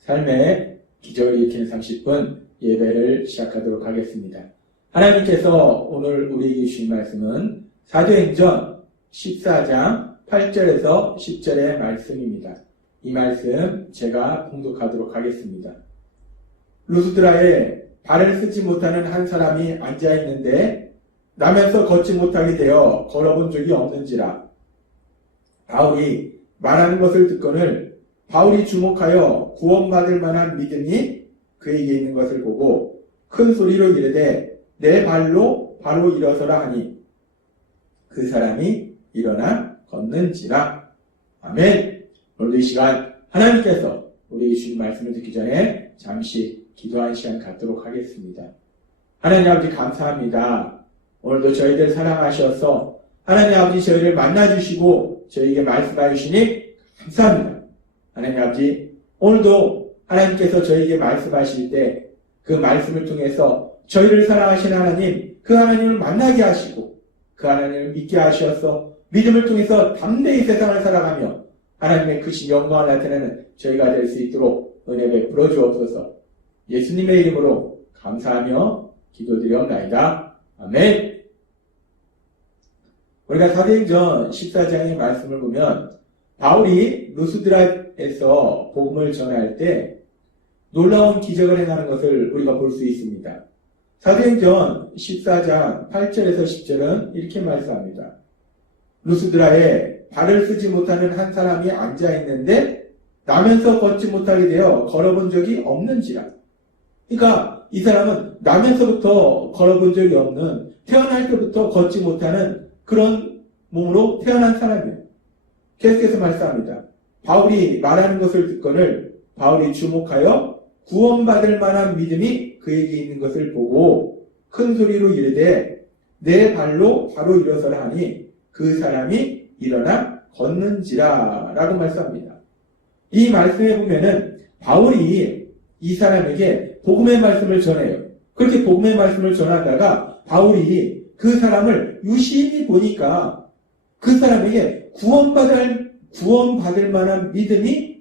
삶의 기적을 일으키는 30분 예배를 시작하도록 하겠습니다. 하나님께서 오늘 우리에게 주신 말씀은 사도행전 14장 8절에서 10절의 말씀입니다. 이 말씀 제가 봉독하도록 하겠습니다. 루스드라에 발을 쓰지 못하는 한 사람이 앉아있는데 나면서 걷지 못하게 되어 걸어본 적이 없는지라. 바울이 말하는 것을 듣거늘 바울이 주목하여 구원받을 만한 믿음이 그에게 있는 것을 보고 큰 소리로 이르되 내 발로 바로 일어서라 하니 그 사람이 일어나 걷는지라. 아멘. 오늘도 이 시간 하나님께서 우리에게 주신 말씀을 듣기 전에 잠시 기도한 시간 갖도록 하겠습니다. 하나님 아버지 감사합니다. 오늘도 저희들 사랑하셔서 하나님 아버지 저희를 만나주시고 저희에게 말씀해 주시니 감사합니다. 하나님 아버지 오늘도 하나님께서 저희에게 말씀하실 때 그 말씀을 통해서 저희를 사랑하신 하나님, 그 하나님을 만나게 하시고 그 하나님을 믿게 하셔서 믿음을 통해서 담대히 세상을 살아가며 하나님의 크신 영광을 나타내는 저희가 될 수 있도록 은혜 베풀어 주옵소서. 예수님의 이름으로 감사하며 기도드리옵나이다. 아멘. 우리가 사도행전 14장의 말씀을 보면 바울이 루스드라에서 복음을 전할 때 놀라운 기적을 행하는 것을 우리가 볼 수 있습니다. 사도행전 14장 8절에서 10절은 이렇게 말씀합니다. 루스드라에 발을 쓰지 못하는 한 사람이 앉아있는데 나면서 걷지 못하게 되어 걸어본 적이 없는지라. 그러니까 이 사람은 나면서부터 걸어본 적이 없는, 태어날 때부터 걷지 못하는 그런 몸으로 태어난 사람이에요. 계속해서 말씀합니다. 바울이 말하는 것을 듣거늘 바울이 주목하여 구원받을 만한 믿음이 그에게 있는 것을 보고 큰 소리로 이르되 내 발로 바로 일어서라 하니 그 사람이 일어나 걷는지라 라고 말씀합니다. 이 말씀에 보면은 바울이 이 사람에게 복음의 말씀을 전해요. 그렇게 복음의 말씀을 전하다가 바울이 그 사람을 유심히 보니까 그 사람에게 구원받을 만한 믿음이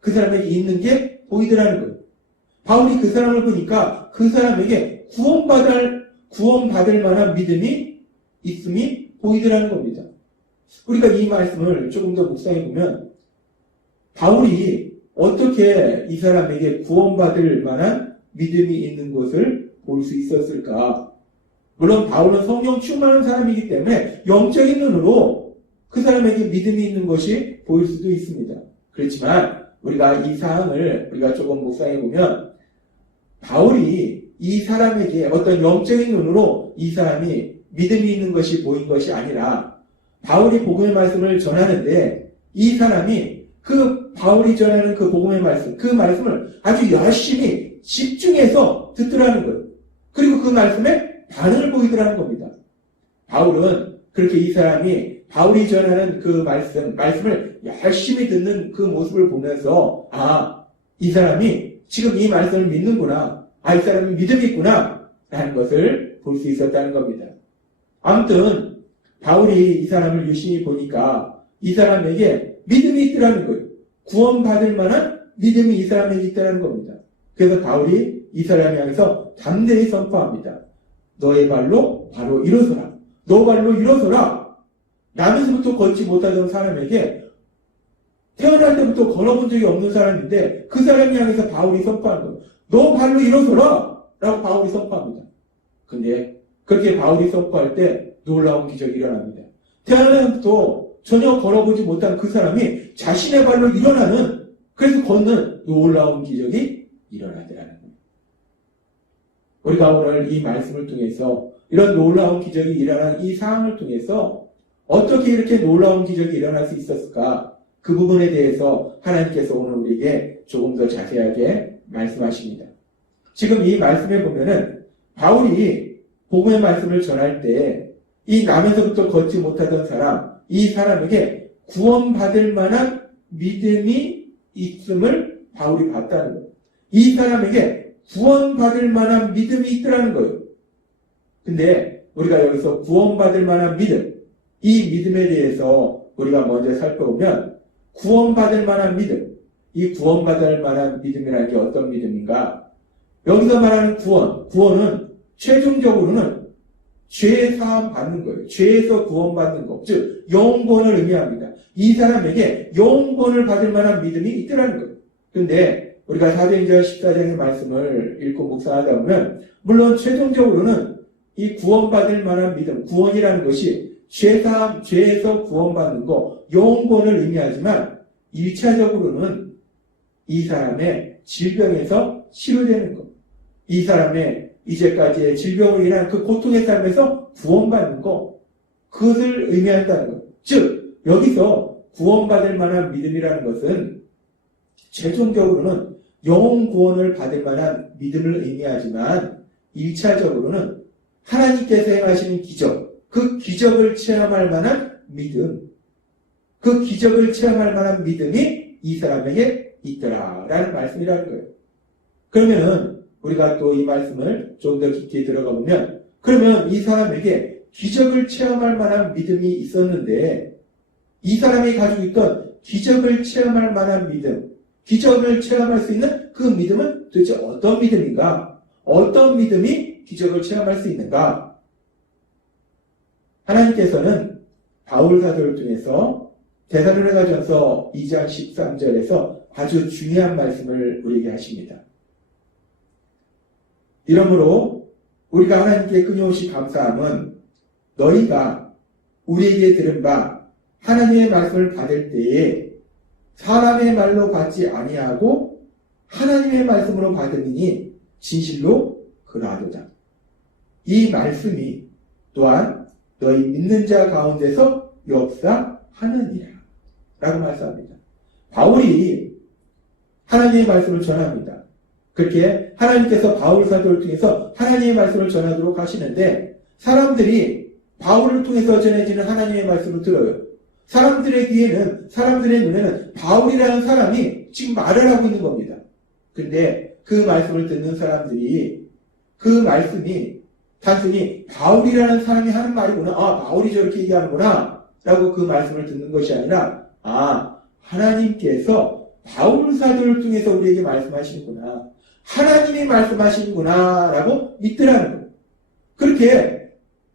그 사람에게 있는 게 보이더라는 거예요. 바울이 그 사람을 보니까 그 사람에게 구원받을 만한 믿음이 있음이 보이더라는 겁니다. 우리가 이 말씀을 조금 더 묵상해 보면 바울이 어떻게 이 사람에게 구원받을 만한 믿음이 있는 것을 볼 수 있었을까? 물론 바울은 성령 충만한 사람이기 때문에 영적인 눈으로 그 사람에게 믿음이 있는 것이 보일 수도 있습니다. 그렇지만 우리가 이 사항을 우리가 조금 묵상해 보면 바울이 이 사람에게 어떤 영적인 눈으로 이 사람이 믿음이 있는 것이 보인 것이 아니라 바울이 복음의 말씀을 전하는데 이 사람이 그 바울이 전하는 그 복음의 말씀, 그 말씀을 아주 열심히 집중해서 듣더라는 거예요. 그리고 그 말씀에 반응을 보이더라는 겁니다. 바울은 그렇게 이 사람이 바울이 전하는 그 말씀을 열심히 듣는 그 모습을 보면서 이 사람이 지금 이 말씀을 믿는구나. 이 사람이 믿음이 있구나. 라는 것을 볼 수 있었다는 겁니다. 아무튼 바울이 이 사람을 유심히 보니까 이 사람에게 믿음이 있더라는 거예요. 구원받을 만한 믿음이 이 사람에게 있다는 겁니다. 그래서 바울이 이 사람을 향해서 담대히 선포합니다. 너의 발로 바로 일어서라. 너 발로 일어서라. 나면서부터 걷지 못하던 사람에게 태어날 때부터 걸어본 적이 없는 사람인데 그 사람을 향해서 바울이 선포하는 거예요. 너 발로 일어서라. 라고 바울이 선포합니다. 근데 그렇게 바울이 선포할 때 놀라운 기적이 일어납니다. 태어날 때부터 전혀 걸어보지 못한 그 사람이 자신의 발로 일어나는, 그래서 걷는 놀라운 기적이 일어나더라는 거예요. 우리가 오늘 이 말씀을 통해서 이런 놀라운 기적이 일어난 이 상황을 통해서 어떻게 이렇게 놀라운 기적이 일어날 수 있었을까? 그 부분에 대해서 하나님께서 오늘 우리에게 조금 더 자세하게 말씀하십니다. 지금 이 말씀에 보면은 바울이 복음의 말씀을 전할 때 이 나면서부터 걷지 못하던 사람, 이 사람에게 구원받을 만한 믿음이 있음을 바울이 봤다는 거예요. 이 사람에게 구원받을 만한 믿음이 있더라는 거예요. 근데 우리가 여기서 구원받을 만한 믿음, 이 믿음에 대해서 우리가 먼저 살펴보면 구원받을 만한 믿음, 이 구원받을 만한 믿음이라는 게 어떤 믿음인가? 여기서 말하는 구원은 최종적으로는 죄 사함 받는 거예요. 죄에서 구원받는 것, 즉 영구원을 의미합니다. 이 사람에게 영구원을 받을 만한 믿음이 있더라는 거예요. 그런데 우리가 사도행전 14장의 말씀을 읽고 묵상하다 보면 물론 최종적으로는 이 구원받을 만한 믿음, 구원이라는 것이 죄사함, 죄에서 구원받는 것, 영구원을 의미하지만 1차적으로는 이 사람의 질병에서 치료되는 것, 이 사람의 이제까지의 질병으로 인한 그 고통의 삶에서 구원받는 것, 그것을 의미한다는 것. 즉 여기서 구원받을 만한 믿음이라는 것은 최종적으로는 영혼 구원을 받을 만한 믿음을 의미하지만 1차적으로는 하나님께서 행하시는 기적, 그 기적을 체험할 만한 믿음, 그 기적을 체험할 만한 믿음이 이 사람에게 있더라라는 말씀이라는 거예요. 그러면 우리가 또 이 말씀을 좀 더 깊게 들어가 보면 그러면 이 사람에게 기적을 체험할 만한 믿음이 있었는데 이 사람이 가지고 있던 기적을 체험할 만한 믿음, 기적을 체험할 수 있는 그 믿음은 도대체 어떤 믿음인가? 어떤 믿음이 기적을 체험할 수 있는가? 하나님께서는 바울 사도를 통해서 데살로니가전서 2장 13절에서 아주 중요한 말씀을 우리에게 하십니다. 이러므로 우리가 하나님께 끊임없이 감사함은 너희가 우리에게 들은 바 하나님의 말씀을 받을 때에 사람의 말로 받지 아니하고 하나님의 말씀으로 받으니 진실로 그러하도다. 이 말씀이 또한 너희 믿는 자 가운데서 역사하느니라 라고 말씀합니다. 바울이 하나님의 말씀을 전합니다. 그렇게 하나님께서 바울 사도를 통해서 하나님의 말씀을 전하도록 하시는데 사람들이 바울을 통해서 전해지는 하나님의 말씀을 들어요. 사람들의 귀에는, 사람들의 눈에는 바울이라는 사람이 지금 말을 하고 있는 겁니다. 근데 그 말씀을 듣는 사람들이 그 말씀이 단순히 바울이라는 사람이 하는 말이구나, 바울이 저렇게 얘기하는구나 라고 그 말씀을 듣는 것이 아니라 하나님께서 바울 사도를 통해서 우리에게 말씀하시는구나, 하나님이 말씀하시는구나 라고 믿더라는 거예요. 그렇게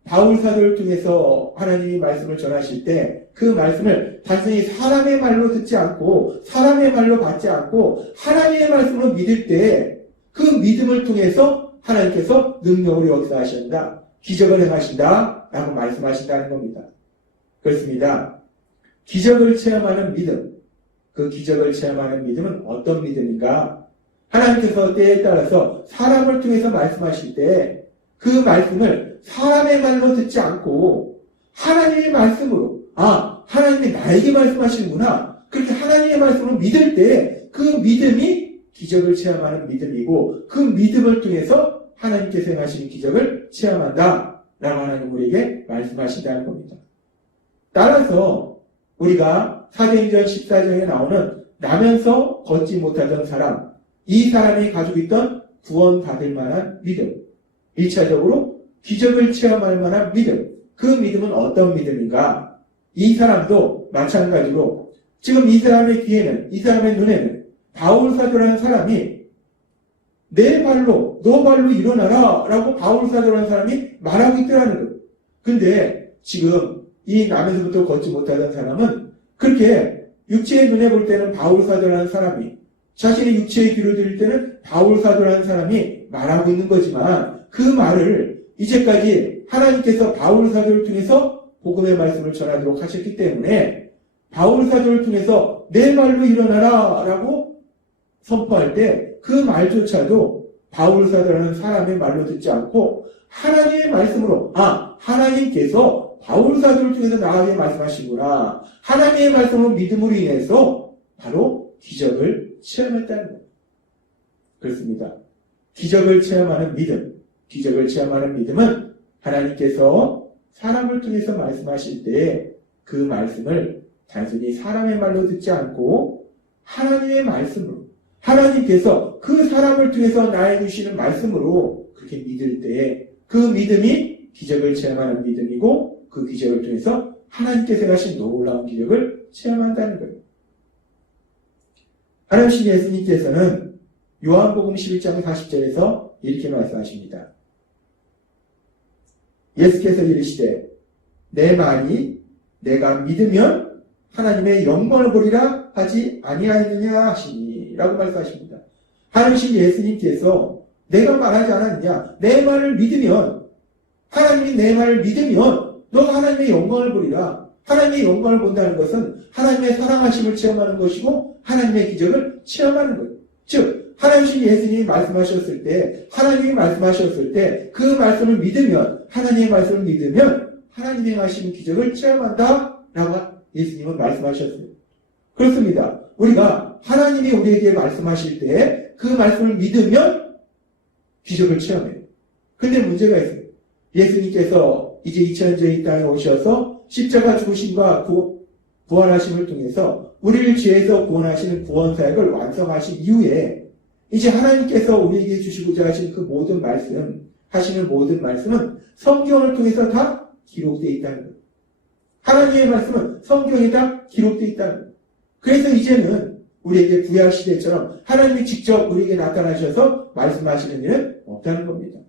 바울 사도를 통해서 하나님이 말씀을 전하실 때 그 말씀을 단순히 사람의 말로 듣지 않고 사람의 말로 받지 않고 하나님의 말씀으로 믿을 때 그 믿음을 통해서 하나님께서 능력으로 역사하신다, 기적을 행하신다 라고 말씀하신다는 겁니다. 그렇습니다. 기적을 체험하는 믿음, 그 기적을 체험하는 믿음은 어떤 믿음인가? 하나님께서 때에 따라서 사람을 통해서 말씀하실 때 그 말씀을 사람의 말로 듣지 않고 하나님의 말씀으로, 하나님이 나에게 말씀하시는구나, 그렇게 하나님의 말씀으로 믿을 때 그 믿음이 기적을 체험하는 믿음이고 그 믿음을 통해서 하나님께서 행하시는 기적을 체험한다 라고 하나님 우리에게 말씀하신다는 겁니다. 따라서 우리가 사도행전 14장에 나오는 나면서 걷지 못하던 사람, 이 사람이 가지고 있던 구원받을 만한 믿음, 1차적으로 기적을 체험할 만한 믿음, 그 믿음은 어떤 믿음인가? 이 사람도 마찬가지로 지금 이 사람의 귀에는, 이 사람의 눈에는 바울 사도라는 사람이 내 발로, 너 발로 일어나라 라고 바울 사도라는 사람이 말하고 있더라는 거예요. 근데 지금 이 남에서부터 걷지 못하던 사람은 그렇게 육체의 눈에 볼 때는 바울 사도라는 사람이, 자신의 육체의 귀로 들을 때는 바울 사도라는 사람이 말하고 있는 거지만 그 말을 이제까지 하나님께서 바울 사도를 통해서 복음의 말씀을 전하도록 하셨기 때문에 바울 사도를 통해서 내 말로 일어나라 라고 선포할 때 그 말조차도 바울 사도라는 사람의 말로 듣지 않고 하나님의 말씀으로, 하나님께서 바울 사도를 통해서 나에게 말씀하시구나, 하나님의 말씀으로 믿음으로 인해서 바로 기적을 체험했다는 거예요. 그렇습니다. 기적을 체험하는 믿음, 기적을 체험하는 믿음은 하나님께서 사람을 통해서 말씀하실 때 그 말씀을 단순히 사람의 말로 듣지 않고 하나님의 말씀으로, 하나님께서 그 사람을 통해서 나에게 주시는 말씀으로 그렇게 믿을 때에 그 믿음이 기적을 체험하는 믿음이고 그 기적을 통해서 하나님께서 하신 놀라운 기적을 체험한다는 거예요. 하나님 예수님께서는 요한복음 11장 40절에서 이렇게 말씀하십니다. 예수께서 이르시되 내 말이 내가 믿으면 하나님의 영광을 보리라 하지 아니하였느냐 하시니 라고 말씀하십니다. 하나님 예수님께서 내가 말하지 않았느냐, 내 말을 믿으면, 하나님이 내 말을 믿으면 너가 하나님의 영광을 보리라. 하나님의 영광을 본다는 것은 하나님의 사랑하심을 체험하는 것이고 하나님의 기적을 체험하는 거예요. 즉 하나님 예수님이 말씀하셨을 때, 하나님이 말씀하셨을 때 그 말씀을 믿으면, 하나님의 말씀을 믿으면 하나님의 행하시는 기적을 체험한다 라고 예수님은 말씀하셨어요. 그렇습니다. 우리가 하나님이 우리에게 말씀하실 때 그 말씀을 믿으면 기적을 체험해요. 근데 문제가 있어요. 예수님께서 이제 2000년 전에 이 땅에 오셔서 십자가 죽으심과 부활하심을 통해서 우리를 죄에서 구원하시는 구원사역을 완성하신 이후에 이제 하나님께서 우리에게 주시고자 하신 그 모든 말씀, 하시는 모든 말씀은 성경을 통해서 다 기록되어 있다는 거예요. 하나님의 말씀은 성경에 다 기록되어 있다는 거예요. 그래서 이제는 우리에게 구약 시대처럼 하나님이 직접 우리에게 나타나셔서 말씀하시는 일은 없다는 겁니다.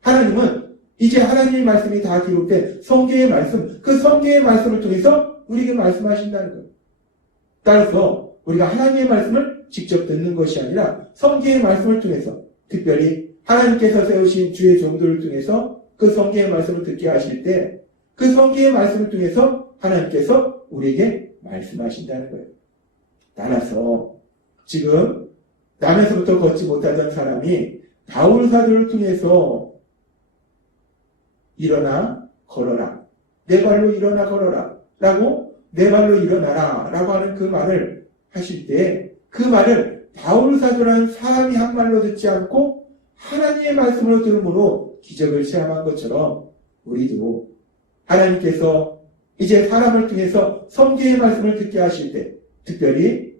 하나님은 이제 하나님의 말씀이 다 기록된 성경의 말씀, 그 성경의 말씀을 통해서 우리에게 말씀하신다는 거예요. 따라서 우리가 하나님의 말씀을 직접 듣는 것이 아니라 성경의 말씀을 통해서, 특별히 하나님께서 세우신 주의 종들을 통해서 그 성경의 말씀을 듣게 하실 때 그 성경의 말씀을 통해서 하나님께서 우리에게 말씀하신다는 거예요. 따라서 지금 남에서부터 걷지 못하던 사람이 바울 사도를 통해서 일어나 걸어라, 내 발로 일어나 걸어라 라고, 내 발로 일어나라 라고 하는 그 말을 하실 때 그 말을 바울 사도라는 사람이 한 말로 듣지 않고 하나님의 말씀으로 들음으로 기적을 체험한 것처럼 우리도 하나님께서 이제 사람을 통해서 성경의 말씀을 듣게 하실 때, 특별히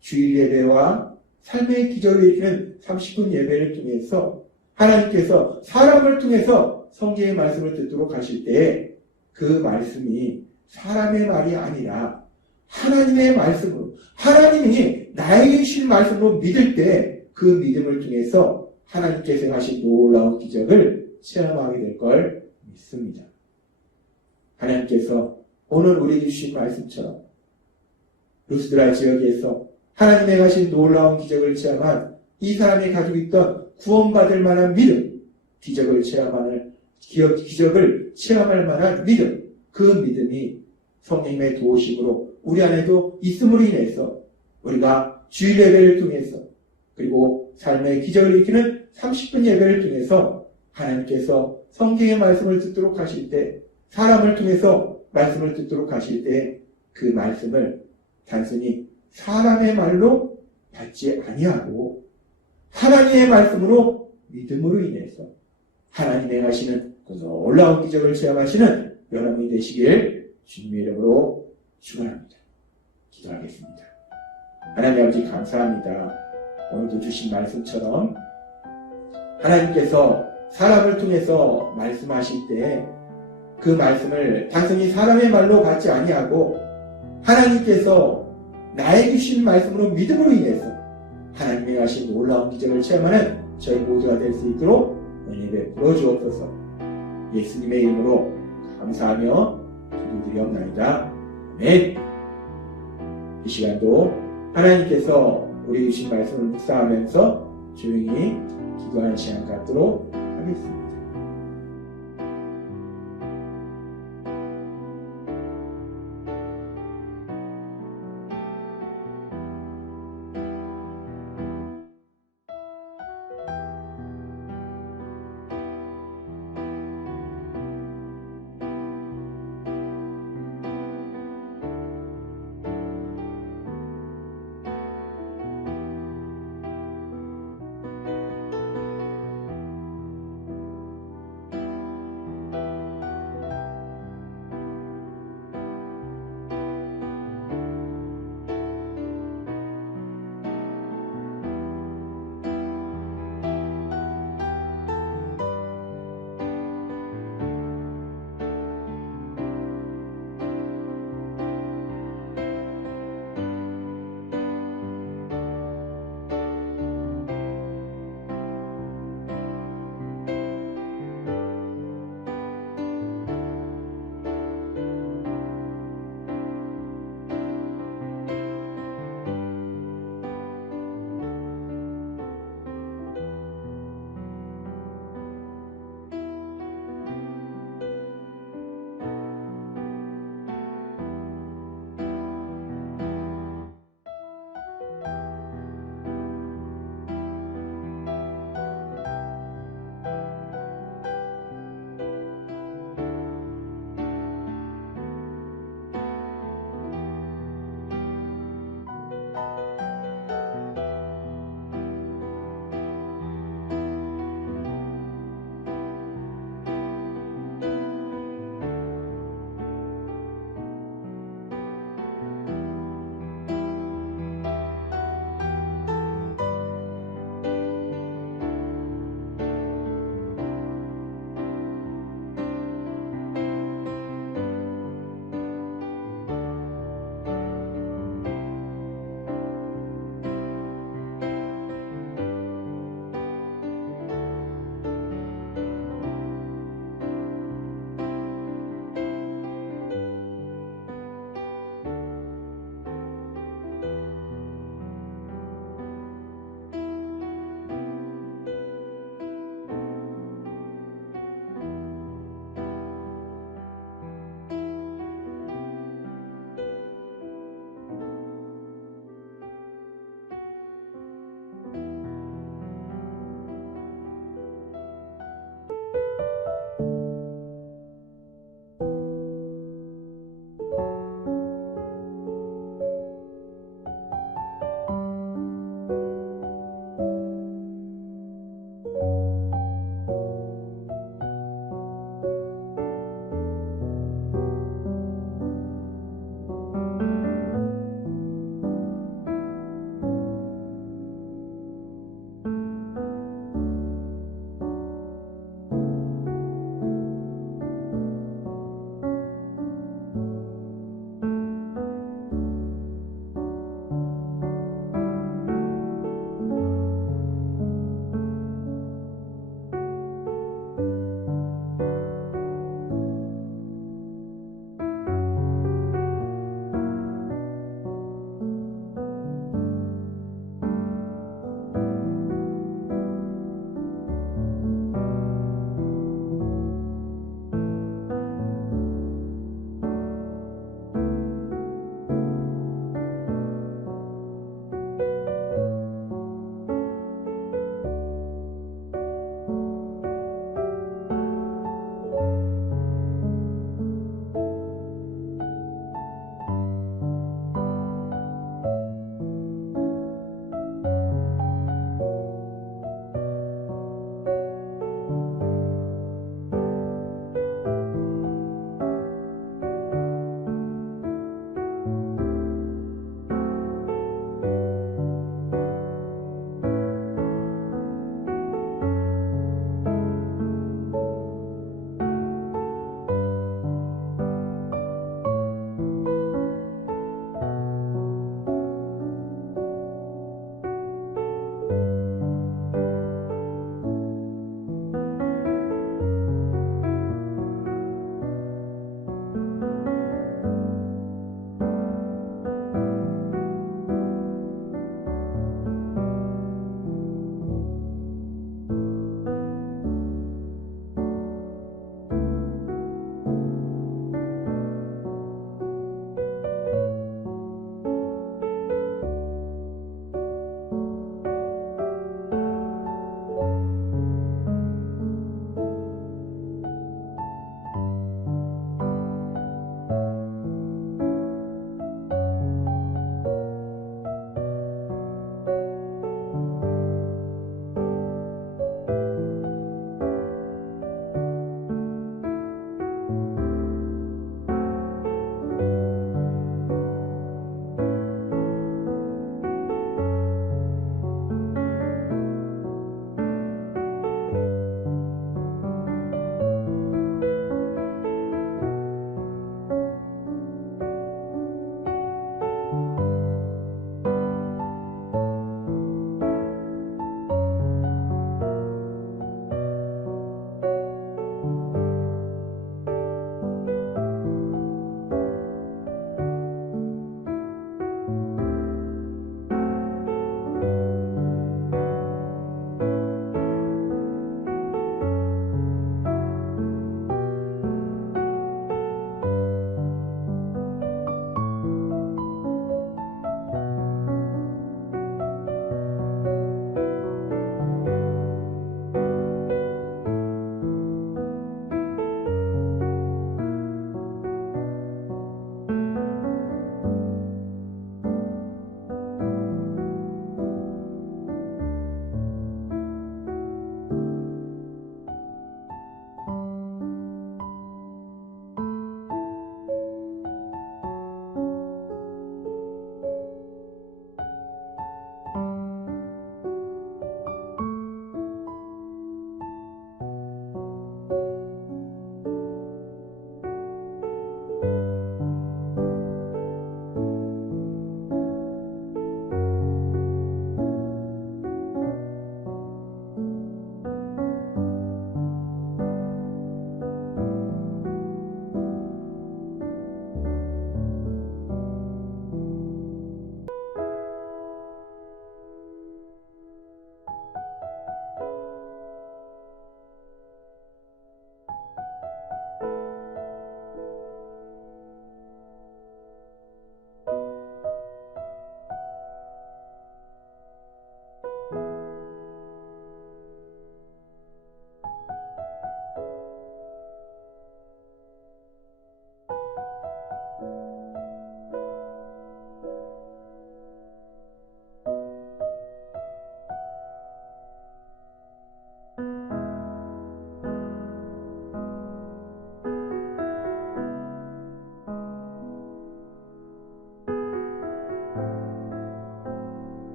주일 예배와 삶의 기적을 일으키는 30분 예배를 통해서 하나님께서 사람을 통해서 성경의 말씀을 듣도록 하실 때 그 말씀이 사람의 말이 아니라 하나님의 말씀으로, 하나님이 나에게 주신 말씀으로 믿을 때 그 믿음을 통해서 하나님께서 하신 놀라운 기적을 체험하게 될 걸 믿습니다. 하나님께서 오늘 우리에게 주신 말씀처럼 루스드라 지역에서 하나님의 하신 놀라운 기적을 체험한 이 사람이 가지고 있던 구원받을 만한 믿음, 기적을 체험할 만한 믿음, 그 믿음이 성령님의 도우심으로 우리 안에도 있음으로 인해서 우리가 주일 예배를 통해서 그리고 삶의 기적을 일으키는 30분 예배를 통해서 하나님께서 성경의 말씀을 듣도록 하실 때, 사람을 통해서 말씀을 듣도록 하실 때 그 말씀을 단순히 사람의 말로 받지 아니하고 하나님의 말씀으로 믿음으로 인해서 하나님의 행하시는 그 놀라운 기적을 체험하시는 여러분이 되시길 주님의 이름으로 축원합니다. 기도하겠습니다. 하나님 아버지 감사합니다. 오늘도 주신 말씀처럼 하나님께서 사람을 통해서 말씀하실 때 그 말씀을 단순히 사람의 말로 받지 아니하고 하나님께서 나에게 주신 말씀으로 믿음으로 인해서 하나님의 하신 놀라운 기적을 체험하는 저희 모두가 될 수 있도록 은혜 베풀어 주옵소서. 예수님의 이름으로 감사하며 기도드리옵나이다. 아멘. 이 시간도 하나님께서 우리 주신 말씀을 묵상하면서 조용히 기도하는 시간 갖도록 하겠습니다.